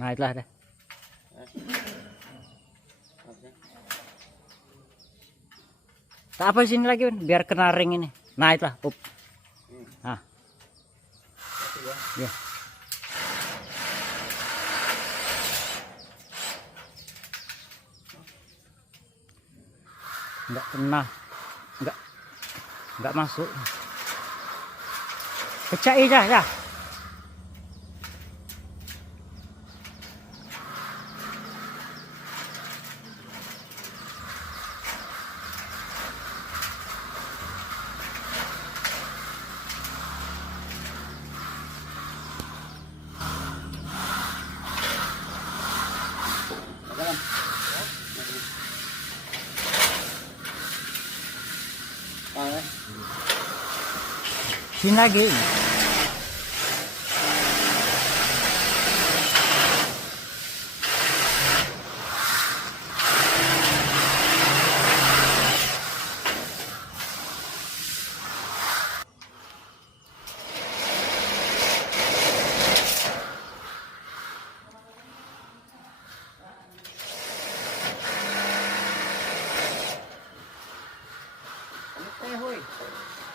Naiklah dah. Tak apa sini lagi, Ben. Biar kena ring ini. Naiklah, up. Ah. Ya. Enggak kena. Enggak masuk. Pecah dah, dah. Sini lagi.